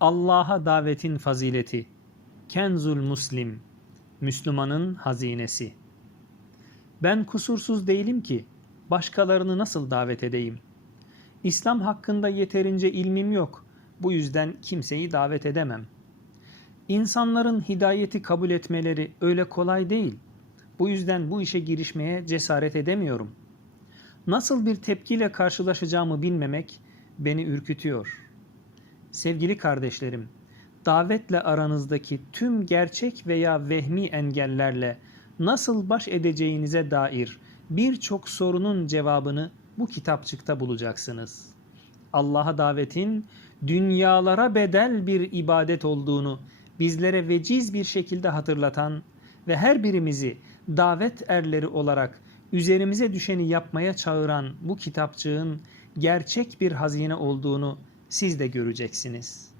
Allah'a davetin fazileti. Kenzul Muslim. Müslümanın hazinesi. Ben kusursuz değilim ki başkalarını nasıl davet edeyim? İslam hakkında yeterince ilmim yok. Bu yüzden kimseyi davet edemem. İnsanların hidayeti kabul etmeleri öyle kolay değil. Bu yüzden bu işe girişmeye cesaret edemiyorum. Nasıl bir tepkiyle karşılaşacağımı bilmemek beni ürkütüyor. Sevgili kardeşlerim, davetle aranızdaki tüm gerçek veya vehmi engellerle nasıl baş edeceğinize dair birçok sorunun cevabını bu kitapçıkta bulacaksınız. Allah'a davetin dünyalara bedel bir ibadet olduğunu bizlere veciz bir şekilde hatırlatan ve her birimizi davet erleri olarak üzerimize düşeni yapmaya çağıran bu kitapçığın gerçek bir hazine olduğunu siz de göreceksiniz.''